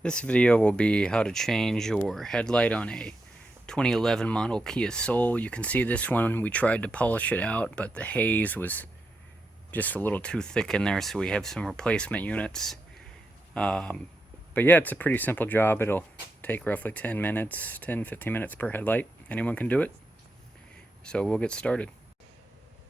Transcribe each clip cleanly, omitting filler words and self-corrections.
This video will be how to change your headlight on a 2011 model Kia Soul. You can see this one, we tried to polish it out, but the haze was just a little too thick in there, so we have some replacement units. But yeah, it's a pretty simple job. It'll take roughly 10 minutes, 10-15 minutes per headlight. Anyone can do it. So we'll get started.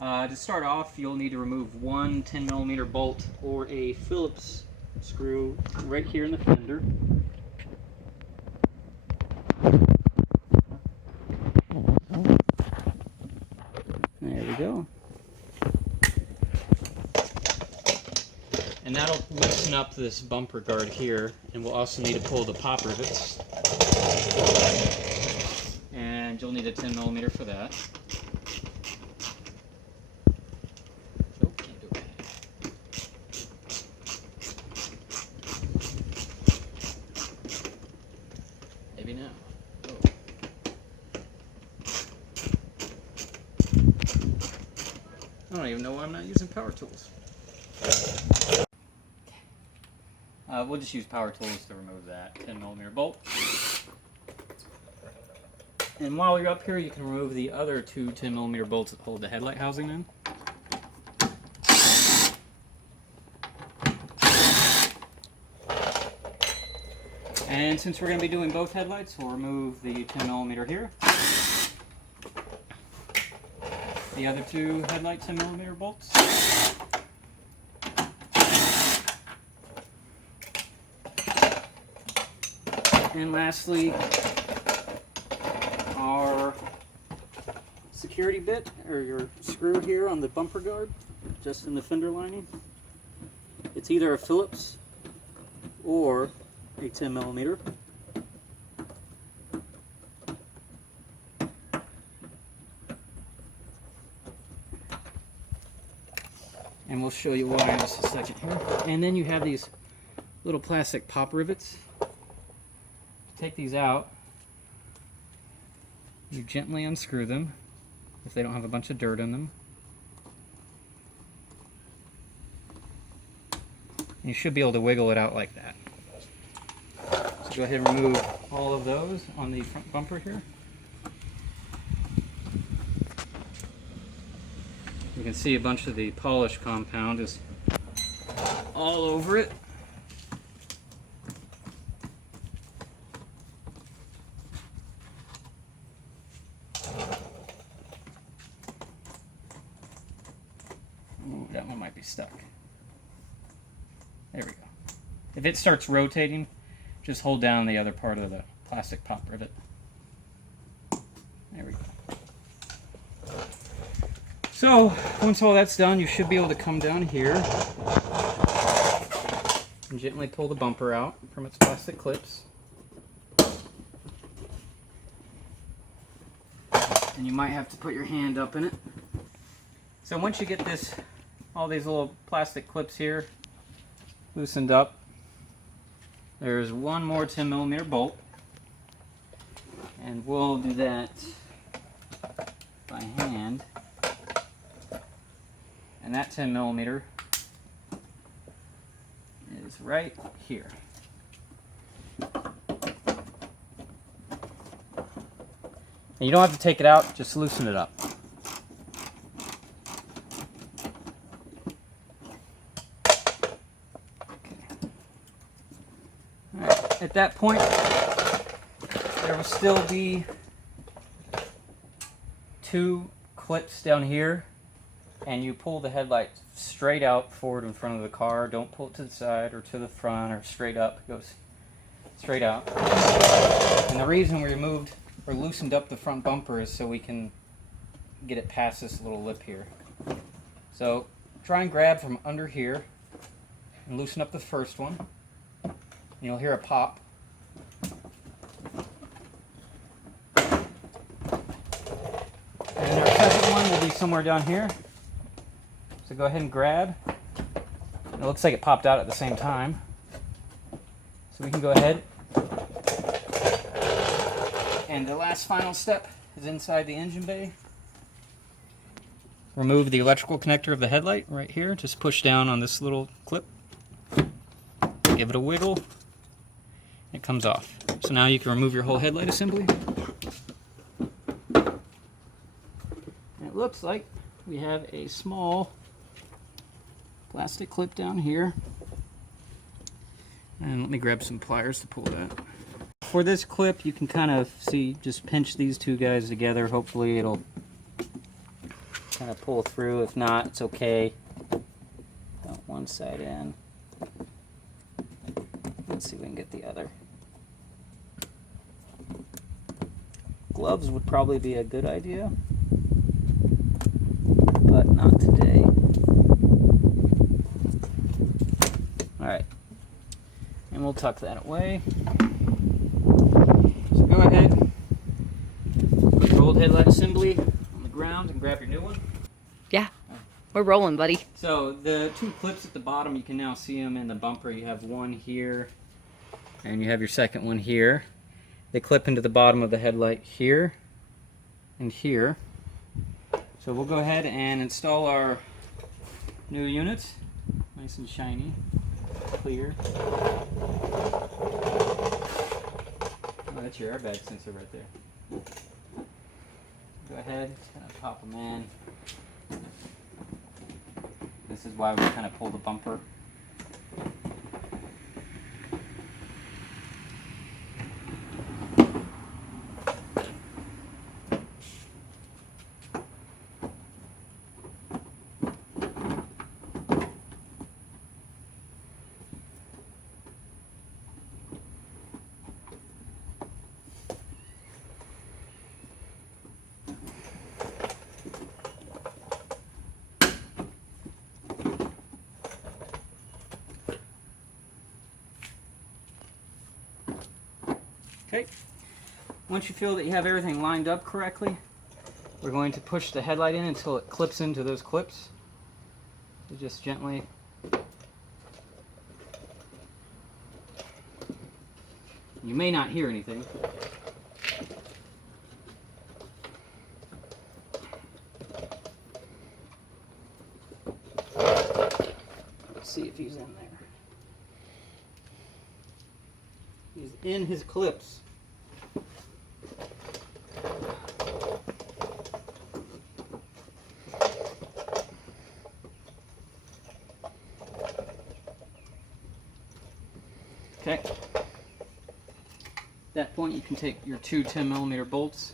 To start off, you'll need to remove one 10mm bolt or a Phillips screw right here in the fender. There we go. And that'll loosen up this bumper guard here, and we'll also need to pull the pop rivets. And you'll need a 10mm for that. Oh, can't do it. Maybe now. Oh. I don't even know why I'm not using power tools. We'll just use power tools to remove that 10mm bolt. And while you're up here, you can remove the other two 10mm bolts that hold the headlight housing in. And since we're going to be doing both headlights, we'll remove the 10mm here. The other two headlight 10mm bolts. And lastly, our security bit, or your screw here on the bumper guard, just in the fender lining. It's either a Phillips or a 10mm. And we'll show you why in just a second here. And then you have these little plastic pop rivets. Take these out. You gently unscrew them if they don't have a bunch of dirt in them. And you should be able to wiggle it out like that. So go ahead and remove all of those on the front bumper here. You can see a bunch of the polish compound is all over it. Ooh, that one might be stuck. There we go. If it starts rotating, just hold down the other part of the plastic pop rivet. There we go. So, once all that's done, you should be able to come down here and gently pull the bumper out from its plastic clips. And you might have to put your hand up in it. So once you get all these little plastic clips here loosened up, there's one more 10mm bolt, and we'll do that by hand. And that 10mm is right here. And you don't have to take it out, just loosen it up. Alright, at that point, there will still be two clips down here, and you pull the headlight straight out forward in front of the car. Don't pull it to the side or to the front or straight up. It goes straight out. And the reason we removed or loosened up the front bumper is so we can get it past this little lip here. So try and grab from under here and loosen up the first one. And you'll hear a pop. And our second one will be somewhere down here. So go ahead and grab. It looks like it popped out at the same time. So we can go ahead. And the last final step is inside the engine bay. Remove the electrical connector of the headlight right here. Just push down on this little clip. Give it a wiggle. It comes off. So now you can remove your whole headlight assembly. And it looks like we have a small plastic clip down here. And let me grab some pliers to pull that. For this clip, you can kind of see, just pinch these two guys together. Hopefully it'll kind of pull through. If not, it's okay. Got one side in. Let's see if we can get the other. Gloves would probably be a good idea, but not today. Alright, and we'll tuck that away. So go ahead, put your old headlight assembly on the ground and grab your new one. Yeah, we're rolling, buddy. So the two clips at the bottom, you can now see them in the bumper. You have one here, and you have your second one here. They clip into the bottom of the headlight here and here. So we'll go ahead and install our new unit. Nice and shiny, clear. Oh, that's your airbag sensor right there. Go ahead, just kind of pop them in. This is why we kind of pull the bumper. Okay, once you feel that you have everything lined up correctly, we're going to push the headlight in until it clips into those clips. So just gently. You may not hear anything. Let's see if he's in there. He's in his clips. Okay. At that point, you can take your two 10mm bolts,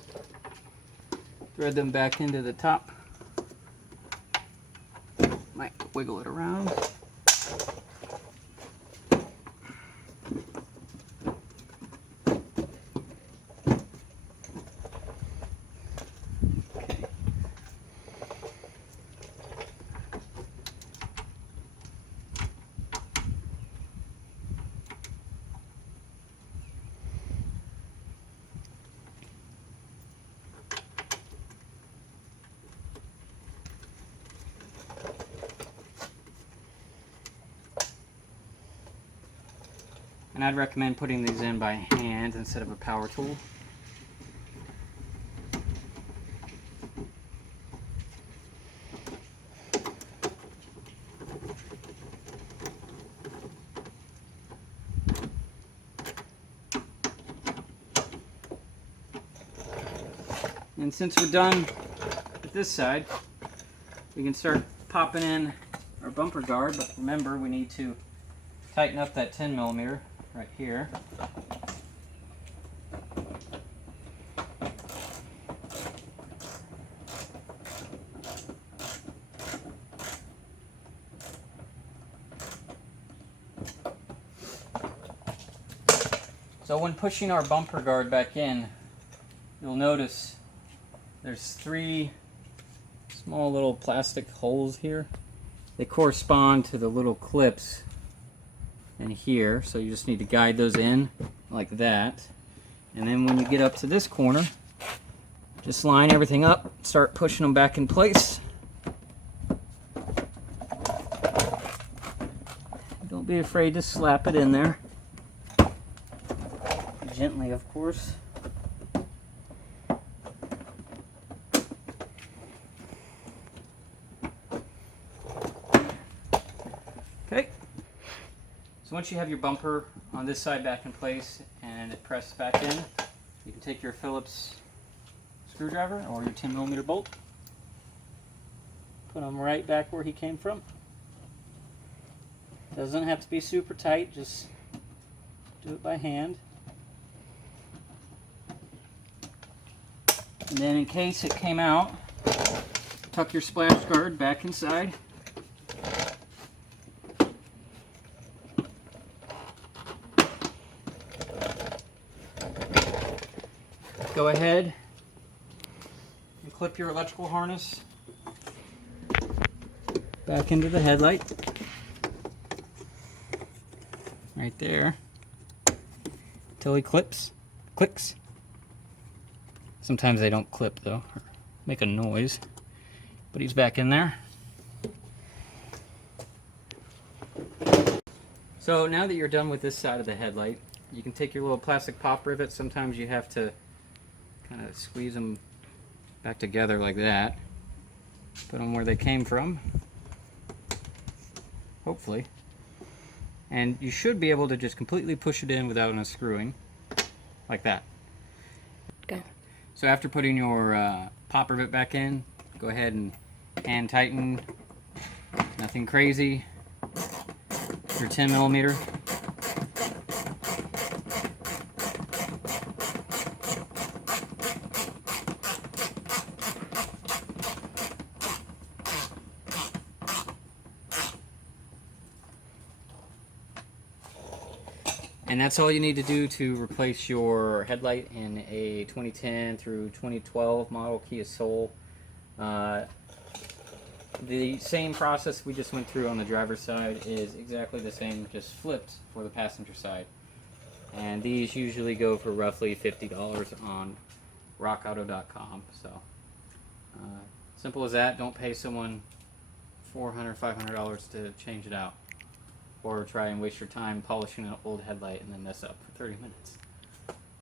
thread them back into the top. Might wiggle it around. And I'd recommend putting these in by hand instead of a power tool. And since we're done with this side, we can start popping in our bumper guard, but remember we need to tighten up that 10mm right here. So when pushing our bumper guard back in, you'll notice there's three small little plastic holes here. They correspond to the little clips in here, so you just need to guide those in like that. And then when you get up to this corner, just line everything up, start pushing them back in place. Don't be afraid to slap it in there. Gently, of course. Okay. So once you have your bumper on this side back in place and it pressed back in, you can take your Phillips screwdriver or your 10mm bolt, put them right back where he came from. Doesn't have to be super tight, just do it by hand. And then in case it came out, tuck your splash guard back inside. Go ahead and clip your electrical harness back into the headlight. Right there. Until he clicks. Sometimes they don't clip though, or make a noise. But he's back in there. So now that you're done with this side of the headlight, you can take your little plastic pop rivet. Sometimes you have to kind of squeeze them back together like that. Put them where they came from. Hopefully. And you should be able to just completely push it in without unscrewing. Like that. Go. So after putting your pop rivet back in, go ahead and hand tighten. Nothing crazy. Your 10mm. And that's all you need to do to replace your headlight in a 2010 through 2012 model Kia Soul. The same process we just went through on the driver's side is exactly the same, just flipped for the passenger side. And these usually go for roughly $50 on rockauto.com. So simple as that. Don't pay someone $400, $500 to change it out. Or try and waste your time polishing an old headlight and then mess up for 30 minutes.